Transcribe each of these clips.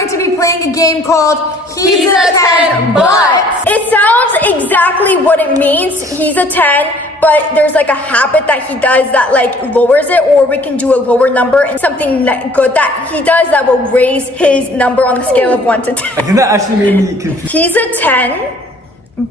going to be playing a game called He's a 10, but. It sounds exactly what it means. He's a 10, but there's like a habit that he does that like lowers it, or we can do a lower number and something good that he does that will raise his number on the scale of 1 to 10. I think that actually made me confused. He's a 10,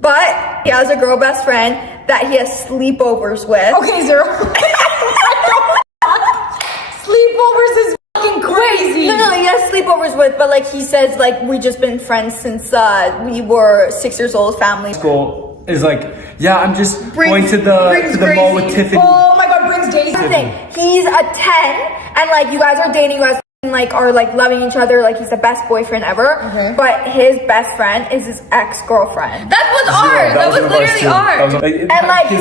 but he has a girl best friend that he has sleepovers with. Okay, 0. Sleepovers is fucking crazy. No, he has sleepovers with, but like he says, like we just been friends since we were 6 years old, family. School is like, yeah, I'm just going to the mall with Tiffany. Oh my god, brings Daisy. He's a 10, and like you guys are dating, you guys are like loving each other, like he's the best boyfriend ever. Okay. But his best friend is his ex-girlfriend. That was ours. That was literally ours. And like you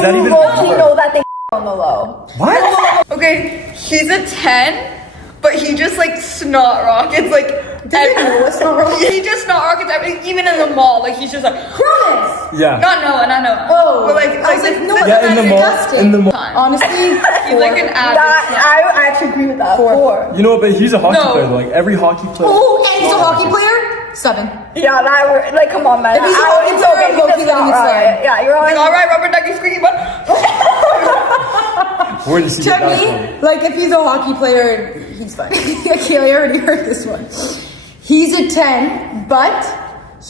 know that they on the low. What? Okay, he's a 10, but he just like snot rockets like he just snot rockets everything, even in the mall. Like he's just like Promise. Yeah. not Noah. Oh, but like I was like, no, Yeah, in the mall. disgusting. In the mall. Honestly, he's like an avid I actually agree with that. 4. You know what? But he's a hockey No. player. Like every hockey player. oh, and he's a hockey player. 7. Yeah, like come on, man. If he's a hockey player, I'm low-key letting it slide. Yeah, you're always all right, rubber ducky squeaky butt. Where did you see To that me, from? like if he's a hockey player, he's fine. Okay, I already heard this one. He's a 10, but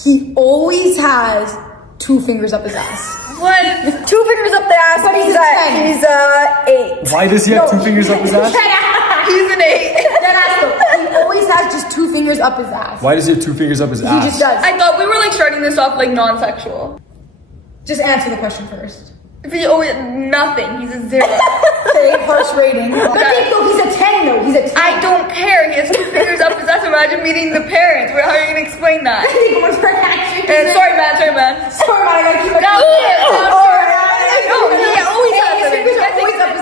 he always has 2 fingers up his ass. What? 2 fingers up the ass. But he's a 10. He's a 8. Why does he have 2 fingers up his ass? He's an 8. He always has just 2 fingers up his ass. Why does he have 2 fingers up his ass? He just does. I thought we were like starting this off like non-sexual. Just answer the question first. If he always nothing, he's a 0. Okay, harsh rating. But think though, he's a 10 though. He's a 10. I don't care. He has 2 fingers up his ass. Imagine meeting the parents. How are you gonna explain that? Sorry, man. Sorry, man, I gotta keep it.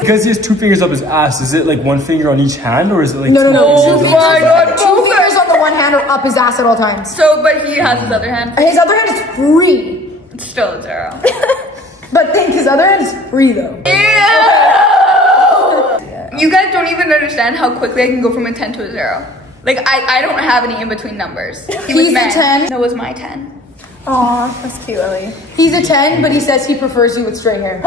Because he has 2 fingers up his ass, is it like 1 finger on each hand, or is it like No. 2 Oh fingers? my god. 2 fingers on the one hand or up his ass at all times. So, but he has his other hand. His other hand is free. It's still a 0. But think his other hand is free though. You guys don't even understand how quickly I can go from a 10 to a 0. Like, I don't have any in-between numbers. He's a 10. That was my 10. Aw, that's cute, Ellie. He's a 10, but he says he prefers you with straight hair.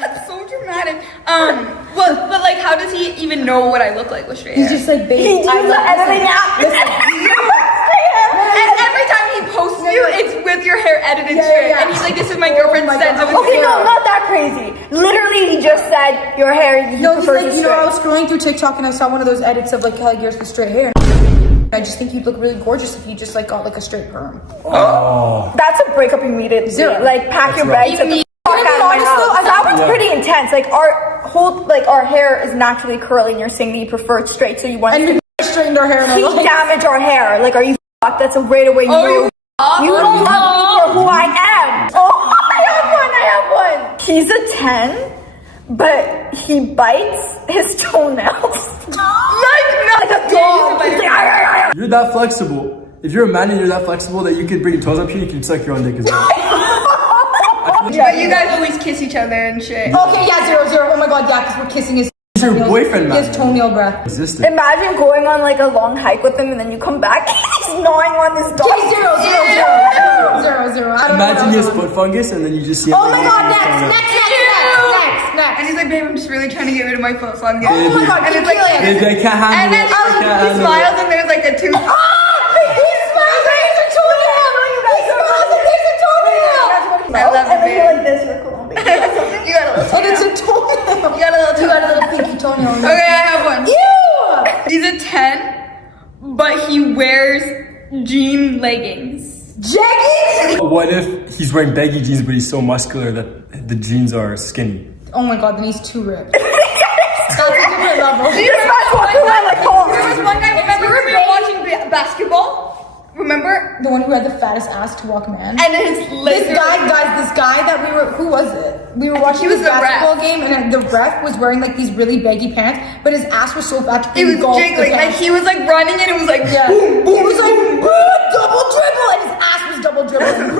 That's so dramatic. But like, how does he even know what I look like with straight hair? He's just like, babe, He does the editing app. And every time he posts you, it's with your hair edited straight. yeah. And he's like, this is my girlfriend's my sense God. of Okay, humor. no, not that crazy. Literally, he just said your hair. He No, he's prefers like, you you know, I was straight. scrolling through TikTok and I saw one of those edits of like Kalogeras with straight hair. I just think you'd look really gorgeous if you just like got like a straight perm. Oh. That's a breakup immediately. 0. Like pack your That's bags. Get the right. fuck Can I be out of my honest, house. though? That one's Yeah. pretty intense. Like our hair is naturally curly, and you're saying that you prefer it straight, so you want And to we straightened our hair and keep our legs. damage our hair. Like, are you fucked? That's a great way. Oh, You don't love me for who I am. Oh, I have one. He's a 10, but he bites his toenails. like a dog. He's like, "Ay, ay, ay." You're that flexible. If you're a man and you're that flexible that you can bring your toes up here, you can suck your own dick as well. But you guys always kiss each other and shit. Okay, yeah, 0. Oh my god, yeah, because we're kissing his He's your boyfriend, man. his toenail breath. Existed. Imagine going on like a long hike with him, and then you come back, he's gnawing on his dog. Okay, 0. I don't Imagine know he what has I was foot fungus and then you just see him. Oh my god, next. And he's like, babe, I'm just really trying to get rid of my foot fungus. Oh my god, And keep it's like, killing it. Baby, I can't handle and then it. I can't he handle smiles and there's like a tooth. He smiles and there's a toenail. He smiles and there's a toenail. I love and then it, you're babe. like this, you're cool. You got a little And it's a toenail. You got a little You got a little pinky toenail. Okay, I have one. Ew. He's a 10, but he wears jean leggings. Jeggings? What if he's wearing baggy jeans but he's so muscular that the jeans are skinny? Oh my god, then he's too ripped. That's a different level. Do you remember there was one guy, remember when we were watching basketball? Remember? The one who had the fattest ass to walk man. And his legs. This guy that we were, who was it? We were watching he was this the basketball ref. game and the ref was wearing like these really baggy pants, but his ass was so fat It was engulfed the jiggling. Like pants. he was like running and it was like Yeah. boom, boom. He was like, double dribble, and his ass was double dribbling.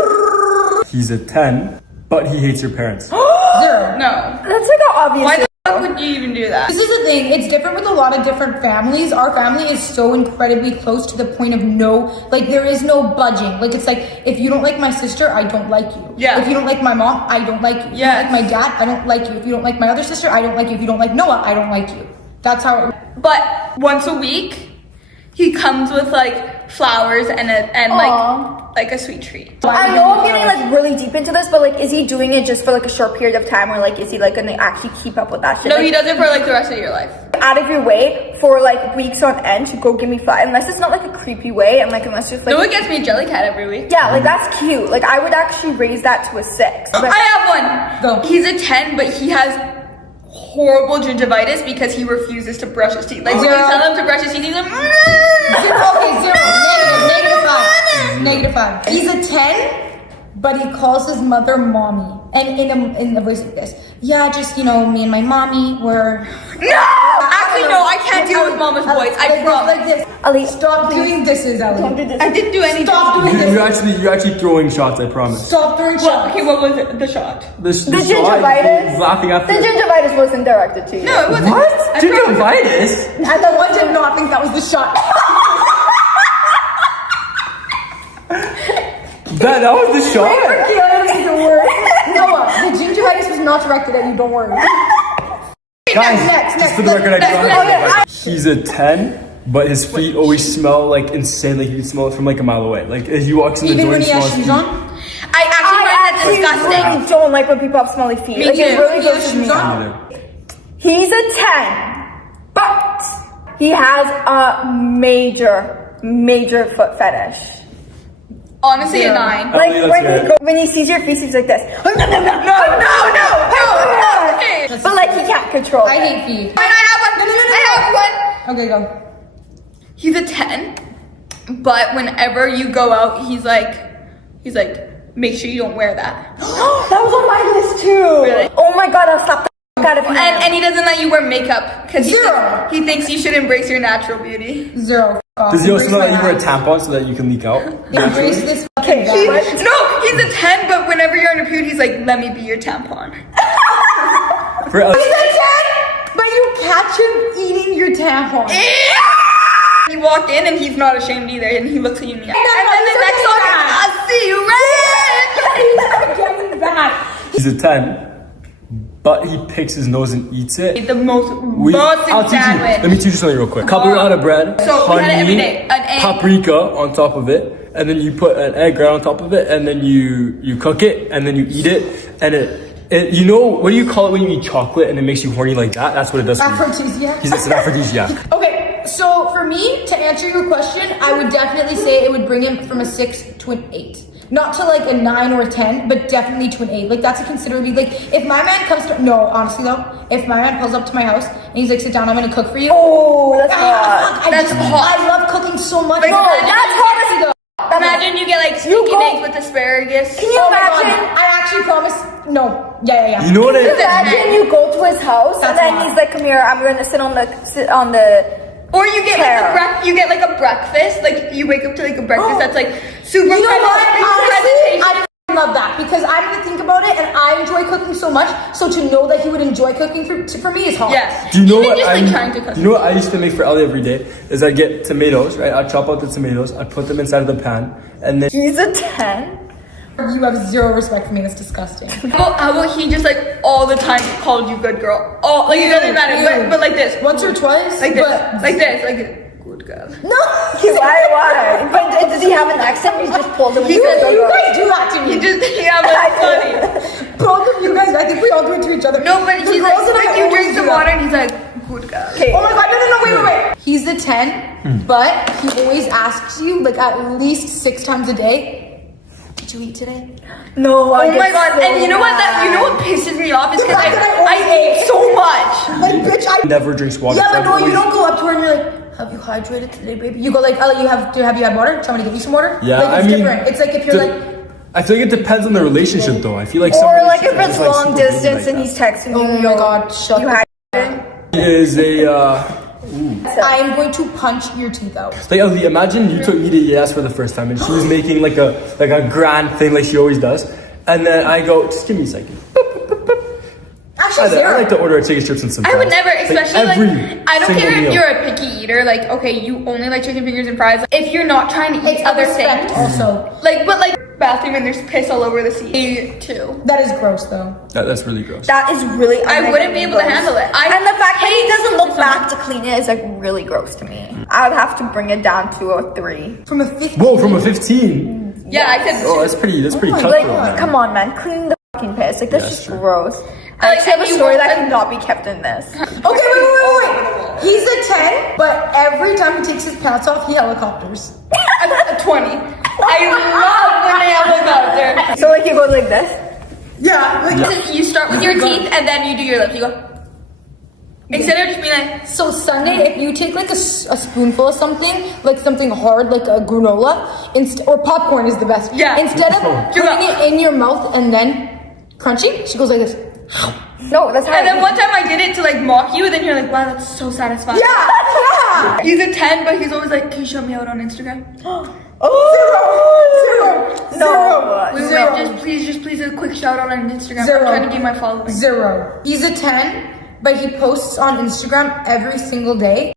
He's a 10, but he hates your parents. 0. No. That's like an obvious. Why the fuck would would you even do that? This is the thing. It's different with a lot of different families. Our family is so incredibly close to the point of there is no budging. Like, it's like, if you don't like my sister, I don't like you. Yeah. If you don't like my mom, I don't like you. If you don't like my dad, I don't like you. If you don't like my other sister, I don't like you. If you don't like Noah, I don't like you. That's how it. But once a week, he comes with like flowers and like a sweet treat. I know I'm getting like really deep into this, but like, is he doing it just for like a short period of time, or like, is he like gonna actually keep up with that shit? No, like, he does it for like the rest of your life. out of your way for like weeks on end to go give me flowers, unless it's not like a creepy way, and like unless it's like Noah gets me a jelly cat every week. yeah, like that's cute. Like I would actually raise that to a 6. But I have one. Go. He's a 10, but he has horrible gingivitis because he refuses to brush his teeth. Like when you tell him to brush his teeth, he's like, Zero. Negative 5. He's a 10, but he calls his mother mommy. And in the voice like this. Yeah, just, me and my mommy were... no! Actually, no, I can't deal with mama's voice. I promise. Like this. Ali, Stop doing disses, Ali. don't do this. I didn't do anything. Stop doing this. You're actually throwing shots, I promise. Stop throwing shots. Okay, what was it? The shot? The The gingivitis. Laughing after. The gingivitis wasn't directed to you. No, it wasn't. What? I promise. Gingivitis? And the one did not think that was the shot. That was the shot? Noah, the gingivitis was not directed at you, don't worry. Guys, Next. just for the record, I Next. he's a 10, but his feet always smell like insane. Like you can smell it from like a mile away. Like as he walks in the Even door, when he he has smells shoes feet. on? I actually find that disgusting. really don't like when people have smelly feet. Me like it too. really He has grosses shoes me on? out. He's a 10, but he has a major foot fetish. Honestly, a 9. Oh, Like let's when he sees your feet, he's like this. No. Okay. But like he can't control I it. hate feet. Wait, I have one. I have one. Okay, go. He's a 10, but whenever you go out, he's like, make sure you don't wear that. That was on my list too. Really? Oh my god, I'll slap the fuck out of him. And he doesn't let you wear makeup because Zero. he thinks you should embrace your natural beauty. 0. Does he also Embrace know my that you wear a ass. tampon so that you can leak out? Embrace this Okay, fucking guy. No, he's a 10, but whenever you're in a period, he's like, let me be your tampon. For He's a 10, but you catch him eating your tampon. You walk in and he's not ashamed either, and he looks at you in the eye. No, And then the he's next okay song is, with I'll see you red. Getting back. he's a 10, but he picks his nose and eats it. The most I'll teach you. Let me teach you something real quick. Cup of bread, So, we had it every day. An egg. paprika on top of it, and then you put an egg right on top of it, and then you cook it, and then you eat it, and it you know what do you call it when you eat chocolate and it makes you horny like that? That's what it does for you. Aphrodisiac. It's an aphrodisiac. Okay, so for me, to answer your question, I would definitely say it would bring him from a 6 to an 8. Not to like a 9 or a 10, but definitely to an 8. Like that's a considerably, like if my man comes to, no, honestly though, if my man pulls up to my house and he's like, sit down, I'm gonna cook for you. Oh, that's hot. That's hot. I love cooking so much. Like, No, imagine- that's hot as Imagine you get like You steamed go- eggs with asparagus. Can you Oh my God, imagine? I actually promise, no. Yeah. You know what Imagine you go to his house That's and then hot. he's like, "Come here, I'm gonna sit on the." Or you get Care. like you get like a breakfast, like you wake up to like a breakfast that's like super. You know what? Honestly, presentation. I love that because I'm gonna think about it and I enjoy cooking so much. So to know that he would enjoy cooking for me is hard. Yes. Do you know Even what just like trying to cook. Do you know what I used to make for Ellie every day? Is I get tomatoes, right? I chop out the tomatoes, I put them inside of the pan, and then He's a 10. You have zero respect for me. That's disgusting. How about he just like all the time called you good girl? Oh, like it doesn't matter, but like this, Once or twice, like this, but like this, like good girl. no. Why? But does he have an accent? He's just pulled him. You guys do that to me. He just yeah, but it's funny. Both of you guys, I think we all do it to each other. No, but The he's girls like, and I like you always drink do some that. water and he's like good girl. Okay. Oh my god, no, wait. He's a 10, but he always asks you like at least 6 times a day, did you eat today? No. Oh my god! And you know what? What pisses me off is because fact that I eat so much. Like, bitch, I never drinks water. Yeah, but I've no, you always- don't go up to her and you're like, have you hydrated today, baby? You go like, Ella, have you had water? Do you want me to give you some water? Yeah, like, it's I mean, different. It's like if you're like, I feel like it depends on the relationship, though. I feel like some Or like if relationships it's are, like, long super busy distance like and that. he's texting you. oh my god, shut You the had He is a I am going to punch your teeth out. like Ellie, imagine you took me to ES for the first time and she was making like a grand thing like she always does, and then I go, just give me a second. Actually, say I zero. like to order a chicken strips and some I would fries. never, especially like, every I don't single care if meal. you're a picky eater, like, okay, you only like chicken fingers and fries. If you're not trying to eat It's other respect things, also. like, but like bathroom and there's piss all over the seat too. That is gross though. That's really gross. That is really. I wouldn't be able to handle it. And the fact that he doesn't look back to clean it is like really gross to me. I would have to bring it down to a 3. From a 15. Whoa, from a 15. Yeah, I said. Oh, that's pretty cutthroat, Like, man. come on, man, clean the fucking piss. Like that's Yeah, just sure. gross. I Like, actually have a and you story won't- that cannot be kept in this. Okay, wait. He's a 10, but every time he takes his pants off, he helicopters. A 20. I love when they helicopter. So like you go like this. Yeah, like Listen, you start with your teeth and then you do your lips. You go. Instead of just being like, So Sunday, if you take like a spoonful of something, like something hard, like a granola, or popcorn is the best. Yeah. Instead of putting it in your mouth and then crunching, she goes like this. No, that's how. and then one time I did it to like mock you, and then you're like, wow, that's so satisfying. Yeah. He's a 10, but he's always like, can you show me out on Instagram? No. Wait, just please, a quick shout out on Instagram. Zero. I'm trying to gain my following. Zero. He's a 10, but he posts on Instagram every single day.